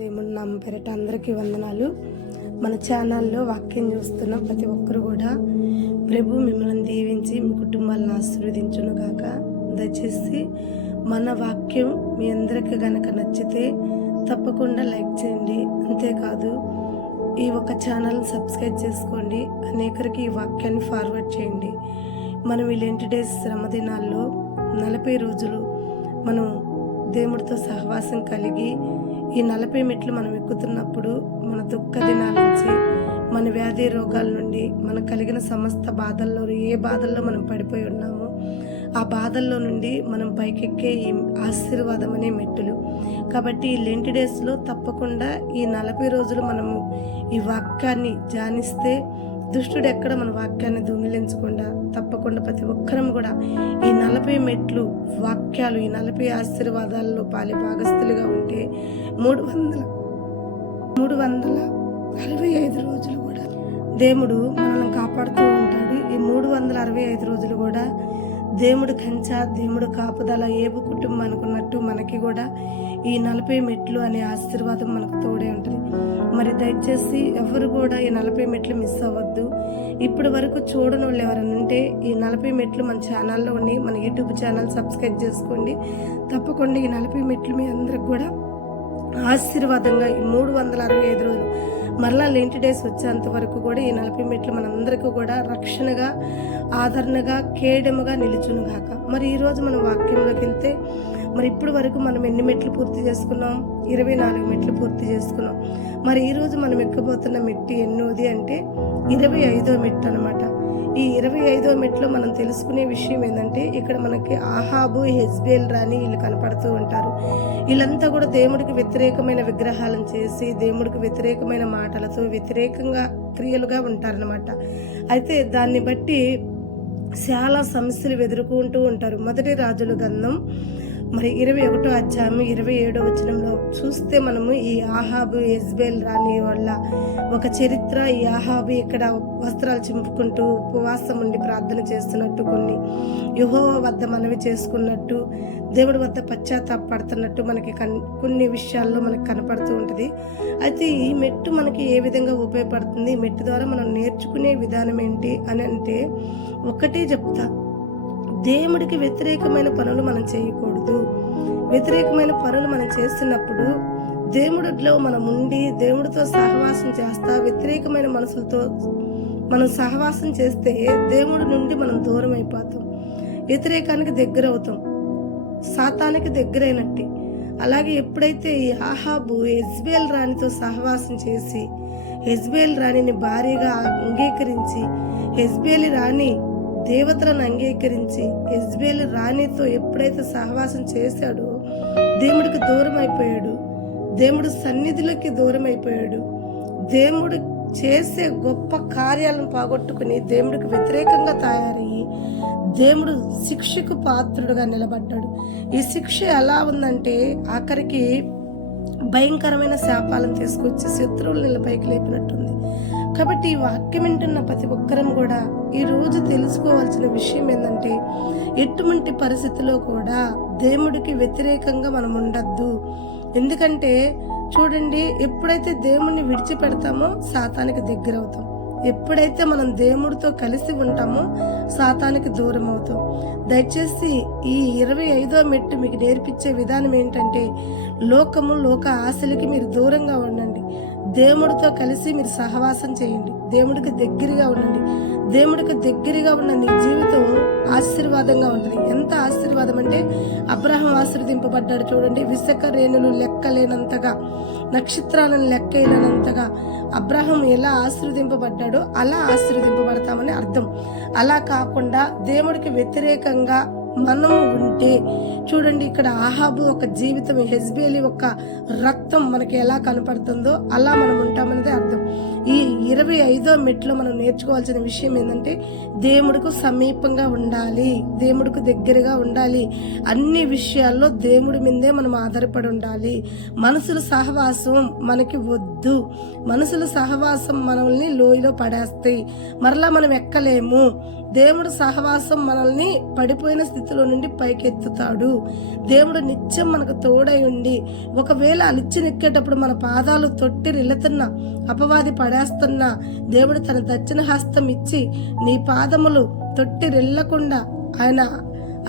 దేవుని నామ పేరిట అందరికీ వందనాలు. మన ఛానల్లో వాక్యం చూస్తున్న ప్రతి ఒక్కరు కూడా ప్రభు మిమ్మల్ని దీవించి మీ కుటుంబాలను ఆశీర్వదించును గాక. దయచేసి మన వాక్యం మీ అందరికీ గనక నచ్చితే తప్పకుండా లైక్ చేయండి. అంతేకాదు ఈ ఒక ఛానల్ సబ్స్క్రైబ్ చేసుకోండి. అనేకరికి ఈ వాక్యాన్ని ఫార్వర్డ్ చేయండి. మనం ఈ లెంట్ డేస్ శ్రమ దినాల్లో 40 రోజులు మనం దేవుడితో సహవాసం కలిగి ఈ 40 మెట్లు మనం ఎక్కుతున్నప్పుడు మన దుఃఖ దినాల నుంచి, మన వ్యాధి రోగాల నుండి, మనకు కలిగిన సమస్త బాధల్లో ఏ బాధల్లో మనం పడిపోయి ఉన్నామో ఆ బాధల్లో నుండి మనం పైకెక్కే ఈ ఆశీర్వాదం అనే మెట్టులు. కాబట్టి ఈ లెంట్ డేస్లో తప్పకుండా ఈ 40 రోజులు మనము ఈ వాక్యాన్ని ధ్యానిస్తే దుష్టుడు ఎక్కడ మన వాక్యాన్ని దొంగిలించకుండా తప్పకుండా ప్రతి ఒక్కరం కూడా ఈ 40 మెట్లు వాక్యాలు, ఈ 40 ఆశీర్వాదాల్లో పాలి భాగస్థులుగా ఉంటే 365 రోజులు కూడా దేవుడు మనల్ని కాపాడుతూ ఉంటాడు. ఈ 365 రోజులు కూడా దేవుడు కంచా, దేవుడు కాపుదల ఏబు కుటుంబం అనుకున్నట్టు మనకి కూడా ఈ 40 మెట్లు అనే ఆశీర్వాదం మనకు తోడే ఉంటుంది. మరి దయచేసి ఎవరు కూడా ఈ 40 మెట్లు మిస్ అవ్వద్దు. ఇప్పటి వరకు చూడని వాళ్ళు ఎవరైనా ఉంటే ఈ 40 మెట్లు మన ఛానల్లో ఉండి మన యూట్యూబ్ ఛానల్ సబ్స్క్రైబ్ చేసుకోండి. తప్పకుండా ఈ 40 మెట్లు మీ అందరికి కూడా ఆశీర్వాదంగా ఈ 365 రోజులు మరలా లెంట్ డేస్ వచ్చేంత వరకు కూడా ఈ 40 మెట్లు మనందరికీ కూడా రక్షణగా, ఆదరణగా, కేడముగా నిలుచునుగాక. మరి ఈరోజు మనం వాక్యంలోకి వెళ్తే మరి ఇప్పటి వరకు మనం ఎన్ని మెట్లు పూర్తి చేసుకున్నాం? 24 మెట్లు పూర్తి చేసుకున్నాం. మరి ఈరోజు మనం ఎక్కబోతున్న మెట్టు ఎన్నోది అంటే 25వ మెట్టు అనమాట. ఈ 25వ మెట్లో మనం తెలుసుకునే విషయం ఏంటంటే ఇక్కడ మనకి ఆహాబు, హెజ్బేల్ రాణి వీళ్ళు కనపడుతూ ఉంటారు. వీళ్ళంతా కూడా దేవుడికి వ్యతిరేకమైన విగ్రహాలను చేసి దేవుడికి వ్యతిరేకమైన మాటలతో వ్యతిరేకంగా క్రియలుగా ఉంటారనమాట. అయితే దాన్ని బట్టి చాలా సమస్యలు ఎదుర్కొంటూ ఉంటారు. మొదటి రాజుల గ్రంథం మరి 21వ అధ్యాయం 27వ వచనంలో చూస్తే మనము ఈ ఆహాబు, యెజ్బేల్ రాణి వాళ్ళ ఒక చరిత్ర, ఈ ఆహాబు ఇక్కడ వస్త్రాలు చింపుకుంటూ ఉపవాసం ఉండి ప్రార్థన చేస్తున్నట్టు, కొన్ని యెహోవా వద్ద మనవి చేసుకున్నట్టు, దేవుడి వద్ద పశ్చాత్తాపడుతున్నట్టు మనకి కొన్ని విషయాల్లో మనకి కనపడుతూ ఉంటుంది. అయితే ఈ మెట్టు మనకి ఏ విధంగా ఉపయోగపడుతుంది, ఈ మెట్టు ద్వారా మనం నేర్చుకునే విధానం ఏంటి అని అంటే ఒకటే చెప్తా. దేవుడికి వ్యతిరేకమైన పనులు మనం చేయకూడదు. వ్యతిరేకమైన పనులు మనం చేస్తున్నప్పుడు దేవుడిలో మనం ఉండి దేవుడితో సహవాసం చేస్తా వ్యతిరేకమైన మనసులతో మనం సహవాసం చేస్తే దేవుడి నుండి మనం దూరం అయిపోతాం, వ్యతిరేకానికి దగ్గర అవుతాం, సాతానికి దగ్గరైనట్టు. అలాగే ఎప్పుడైతే ఈ ఆహాబు యెజ్బేల్ రాణితో సహవాసం చేసి యెజ్బేల్ రాణిని భార్యగా అంగీకరించి, యెజ్బేల్ రాణి దేవతలను అంగీకరించి యెజ్బేల్ రాణితో ఎప్పుడైతే సహవాసం చేశాడో దేవుడికి దూరం అయిపోయాడు, దేవుడు సన్నిధిలోకి దూరం అయిపోయాడు. దేవుడు చేసే గొప్ప కార్యాలను పోగొట్టుకుని దేవుడికి వ్యతిరేకంగా తయారయ్యి దేవుడు శిక్షకు పాత్రుడుగా నిలబడ్డాడు. ఈ శిక్ష ఎలా ఉందంటే ఆఖరికి భయంకరమైన శాపాలను తీసుకొచ్చి శత్రువులు పైకి లేపినట్టుంది. కాబట్టి ఈ వాక్యం వింటున్న ప్రతి ఒక్కరం కూడా ఈరోజు తెలుసుకోవాల్సిన విషయం ఏంటంటే ఎటువంటి పరిస్థితిలో కూడా దేవుడికి వ్యతిరేకంగా మనం ఉండద్దు. ఎందుకంటే చూడండి, ఎప్పుడైతే దేవుణ్ణి విడిచిపెడతామో సాతానికి దగ్గర అవుతాం. ఎప్పుడైతే మనం దేవుడితో కలిసి ఉంటామో సాతానికి దూరం అవుతాం. దయచేసి ఈ 25వ మెట్టు మీకు నేర్పించే విధానం ఏంటంటే లోక ఆశలకి మీరు దూరంగా ఉండండి. దేవుడితో కలిసి మీరు సహవాసం చేయండి. దేవుడికి దగ్గరగా ఉండండి. దేవుడికి దగ్గరగా ఉన్న నీ జీవితం ఆశీర్వాదంగా ఉంటుంది. ఎంత ఆశీర్వాదం అంటే అబ్రహాం ఆశీర్వదింపబడ్డాడు చూడండి. విశాఖ రేణులు లెక్కలేనంతగా, నక్షత్రాలను లెక్కలేనంతగా అబ్రహాం ఎలా ఆశీర్వదింపబడ్డాడో అలా ఆశీర్వదింపబడతామని అర్థం. అలా కాకుండా దేవుడికి వ్యతిరేకంగా మనము ఉంటే చూడండి, ఇక్కడ ఆహాబు ఒక జీవితం, యెజ్బేలి ఒక రక్తం మనకి ఎలా కనపడుతుందో అలా మనం ఉంటామనేది అర్థం. ఈ 25వ మెట్లో మనం నేర్చుకోవాల్సిన విషయం ఏంటంటే దేవుడికి సమీపంగా ఉండాలి, దేవుడికి దగ్గరగా ఉండాలి. అన్ని విషయాల్లో దేవుడి మీదే మనం ఆధారపడి ఉండాలి. మనుషుల సహవాసం మనకి వద్దు. మనుషుల సహవాసం మనల్ని లోయలో పడేస్తాయి, మరలా మనం ఎక్కలేము. దేవుడు సహవాసం మనల్ని పడిపోయిన స్థితిలో నుండి పైకెత్తుతాడు. దేవుడు నిత్యం మనకు తోడై ఉండి, ఒకవేళ అలిచ్చినెక్కేటప్పుడు మన పాదాలు తొట్టి రిల్లుతున్నా, అపవాది పడేస్తున్నా, దేవుడు తన దక్షిణ హస్తం ఇచ్చి నీ పాదములు తొట్టి రిల్లకుండా ఆయన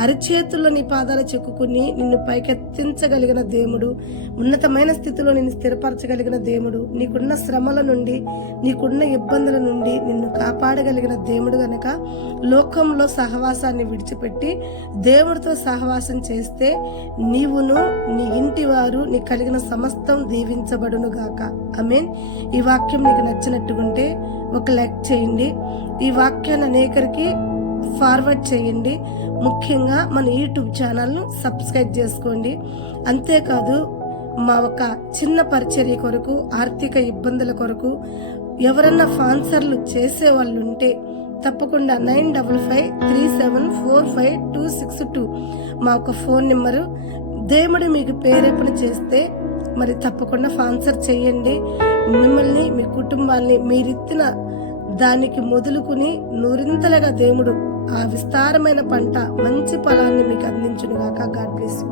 అరిచేతుల్లో నీ పాదాలు చెక్కుకుని నిన్ను పైకెత్తించగలిగిన దేవుడు, ఉన్నతమైన స్థితిలో నిన్ను స్థిరపరచగలిగిన దేవుడు, నీకున్న శ్రమల నుండి, నీకున్న ఇబ్బందుల నుండి నిన్ను కాపాడగలిగిన దేవుడు గనక లోకంలో సహవాసాన్ని విడిచిపెట్టి దేవుడితో సహవాసం చేస్తే నీవును నీ ఇంటి వారు నీ కలిగిన సమస్తం దీవించబడును గాక. ఆమేన్. ఈ వాక్యం నీకు నచ్చినట్టుకుంటే ఒక లైక్ చేయండి. ఈ వాక్యాన్ని అనేకరికి ఫార్వర్డ్ చేయండి. ముఖ్యంగా మన యూట్యూబ్ ఛానల్ను సబ్స్క్రైబ్ చేసుకోండి. అంతేకాదు మా ఒక చిన్న పరిచర్య కొరకు, ఆర్థిక ఇబ్బందుల కొరకు ఎవరన్నా స్పాన్సర్లు చేసే వాళ్ళు ఉంటే తప్పకుండా 9553745262 మా ఒక ఫోన్ నెంబరు. దేవుడు మీకు ప్రేరేపణ చేస్తే మరి తప్పకుండా స్పాన్సర్ చేయండి. మిమ్మల్ని, మీ కుటుంబాన్ని మీరిత్తిన దానికి మొదలుకుని నూరింతలుగా దేవుడు ఆ విస్తారమైన పంట, మంచి ఫలాన్ని మీకు అందించును గాక. God bless you.